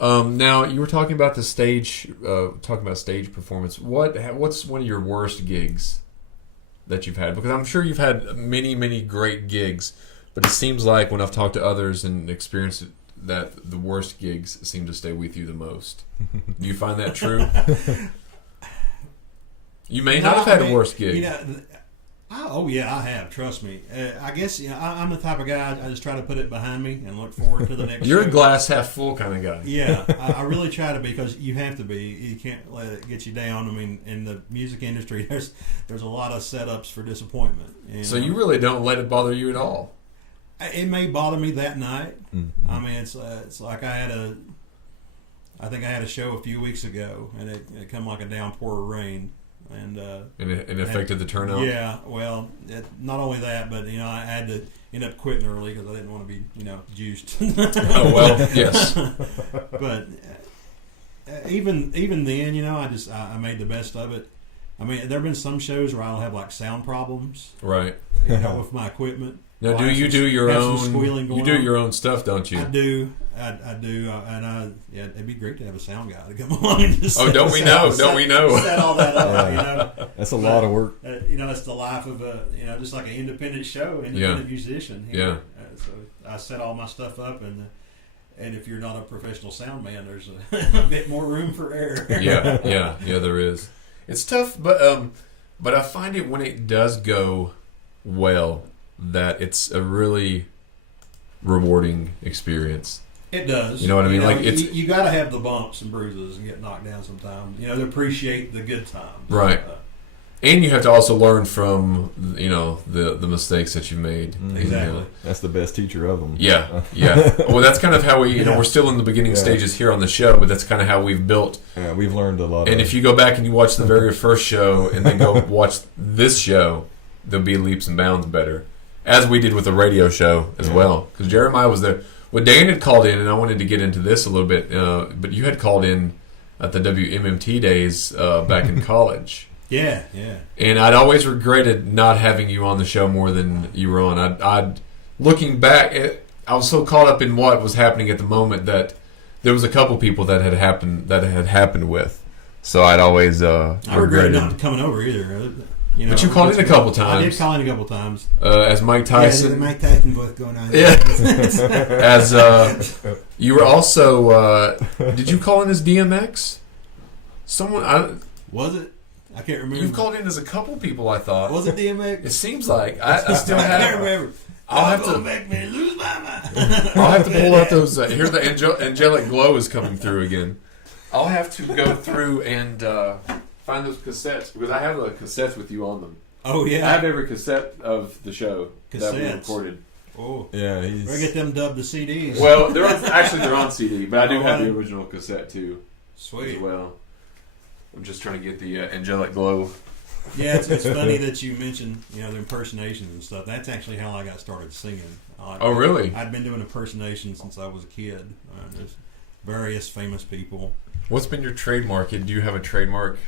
Now you were talking about the stage, stage performance. What's one of your worst gigs that you've had? Because I'm sure you've had many, many great gigs, but it seems like when I've talked to others and experienced it, that the worst gigs seem to stay with you the most. Do you find that true? You may not have had a worse gig. Oh yeah, I have. Trust me. I guess I'm the type of guy. I just try to put it behind me and look forward to the next. You're show. a glass half full kind of guy. Yeah, I really try to, because you have to be. You can't let it get you down. I mean, in the music industry, there's a lot of setups for disappointment. So you really don't let it bother you at all. It may bother me that night. Mm-hmm. I mean, it's like I think I had a show a few weeks ago, and it come like a downpour of rain. And it affected the turnout. Yeah, well, not only that, but I had to end up quitting early because I didn't want to be juiced. Oh well, yes. But even then, I made the best of it. I mean, there have been some shows where I'll have like sound problems, right? With my equipment. Now, do you do your own? You do on. your own stuff, don't you? I do. I do, and it'd be great to have a sound guy to come along and just. Oh, don't we know? Don't we know? Set all that up, That's a lot of work. It's the life of just like an independent show, independent musician. Yeah. So I set all my stuff up, and if you're not a professional sound man, there's a bit more room for error. Yeah, there is. It's tough, but I find it when it does go well that it's a really rewarding experience. It does. You know what I mean? Like you got to have the bumps and bruises and get knocked down sometimes. To appreciate the good times. Right. And you have to also learn from the mistakes that you made. Exactly. That's the best teacher of them. Yeah. Well, that's kind of how we. We're still in the beginning stages here on the show, but that's kind of how we've built. Yeah, we've learned a lot. And if you go back and you watch the very first show and then go watch this show, there'll be leaps and bounds better, as we did with the radio show as well. Because Jeremiah was there. Well, Dan had called in, and I wanted to get into this a little bit, but you had called in at the WMMT days back in college. Yeah. And I'd always regretted not having you on the show more than you were on. I'd looking back, I was so caught up in what was happening at the moment that there was a couple people that had happened with. So I'd always I regretted not coming over either. But you called in a couple times. I did call in a couple times. As Mike Tyson. Yeah, the Mike Tyson voice going on. Yeah. As you were also, did you call in as DMX? Was it? I can't remember. You've called in as a couple people, I thought. Was it DMX? It seems like. I still have. I can't remember. I'll have to make me lose my mind. I'll have to pull out those. Here, the angelic glow is coming through again. I'll have to go through and find those cassettes, because I have the cassettes with you on them. Oh yeah, I have every cassette of the show that we recorded. Oh yeah, we're get them dubbed the CDs. Well, they're on CD, but I do have the original cassette too. Sweet. As well. I'm just trying to get the angelic glow. Yeah, it's funny that you mentioned the impersonations and stuff. That's actually how I got started singing. Oh really? I'd been doing impersonations since I was a kid. There's various famous people. What's been your trademark? Do you have a trademark?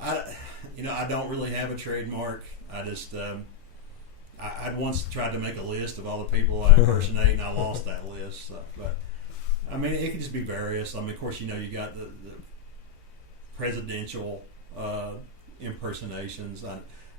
I don't really have a trademark. I just I'd once tried to make a list of all the people I impersonate, and I lost that list. But I mean, it could just be various. I mean, of course, you got the presidential impersonations.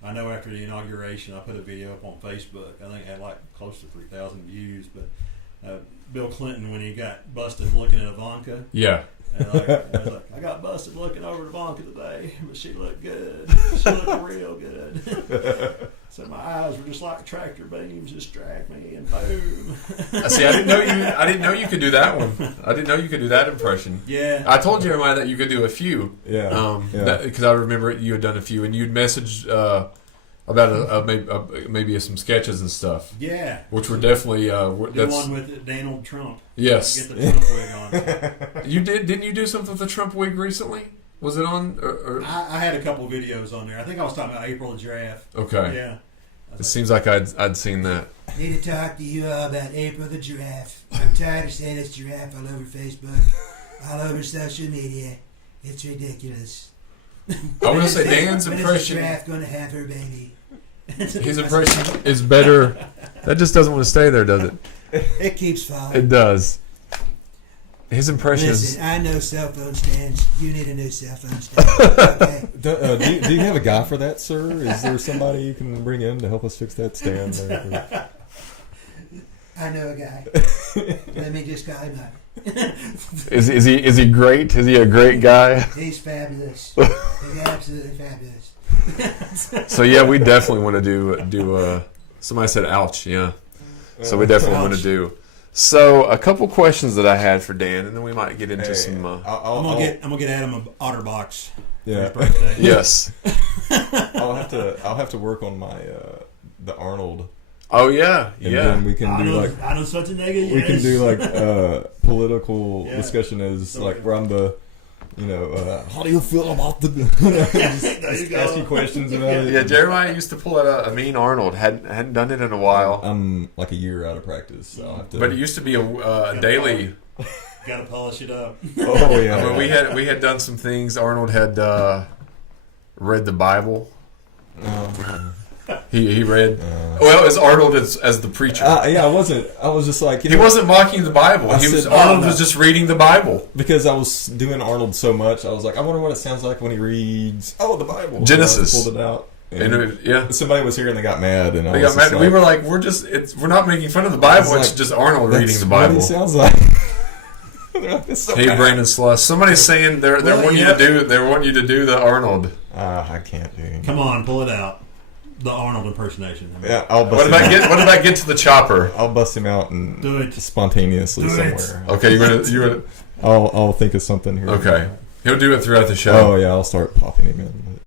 I know after the inauguration, I put a video up on Facebook. I think it had like close to 3,000 views. But Bill Clinton, when he got busted looking at Ivanka. Yeah. And I was like, I got busted looking over at Ivanka today, but she looked good. She looked real good. So my eyes were just like tractor beams, just drag me, and boom. See, I didn't know you could do that one. I didn't know you could do that impression. Yeah. I told Jeremiah that you could do a few. Yeah. Because I remember you had done a few, and you'd messaged about maybe some sketches and stuff. Yeah. Which were definitely the one with Donald Trump. Yes. Get the Trump wig on. You did? Didn't you do something with the Trump wig recently? Was it on? Or? I had a couple of videos on there. I think I was talking about April Giraffe. Okay. Yeah. It seems like I'd seen that. I need to talk to you all about April the Giraffe. I'm tired of saying this giraffe all over Facebook, all over social media. It's ridiculous. I want to say Dan's when impression. Is the giraffe going to have her baby? His impression is better. That just doesn't want to stay there, does it? It keeps falling. It does. His impression is. Listen, I know cell phone stands. You need a new cell phone stand. Okay. Do you have a guy for that, sir? Is there somebody you can bring in to help us fix that stand? There? I know a guy. Let me just call him up. Is he great? Is he a great guy? He's fabulous. He's absolutely fabulous. So yeah, we definitely want to do. Somebody said, "Ouch!" Yeah. So we definitely want to do. So a couple questions that I had for Dan, and then we might get into some. I'm gonna get Adam an OtterBox. Yeah. For his birthday. Yes. I'll have to work on my the Arnold. Oh yeah, And yeah. then we can do Arnold, like Arnold Schwarzenegger. we can yes. do like political Yeah. discussion as So like where I'm the how do you feel about the There you just go. ask you questions about it. Yeah, Jeremiah used to pull out a mean Arnold. Hadn't done it in a while, I'm like a year out of practice, so I'll have to. but it used to be a daily. Gotta polish it up. Oh yeah. I mean, we had done some things. Arnold had read the Bible. He read. Well, as Arnold as the preacher. Yeah, I wasn't. I was just like He wasn't mocking the Bible. Arnold was just reading the Bible. because I was doing Arnold so much. I was like, I wonder what it sounds like when he reads the Bible. Genesis. So I pulled it out. And yeah, Somebody was here and they got mad, and I we was got just mad. like, We were like, we're not making fun of the Bible. I was It's like, just Arnold "That's reading the what Bible. it sounds like. It's so Hey, bad. Brandon Sluss. Somebody's saying they Well, want you yeah. to do. They want you to do the Arnold. I can't do it. Come on, pull it out. The Arnold impersonation. I mean, Yeah, I'll bust What him about out. what about get to the chopper? I'll bust him out and Do it. spontaneously Do it. somewhere. Okay, you gonna I'll think of something here. okay. He'll do it throughout the show. Oh yeah, I'll start popping him in.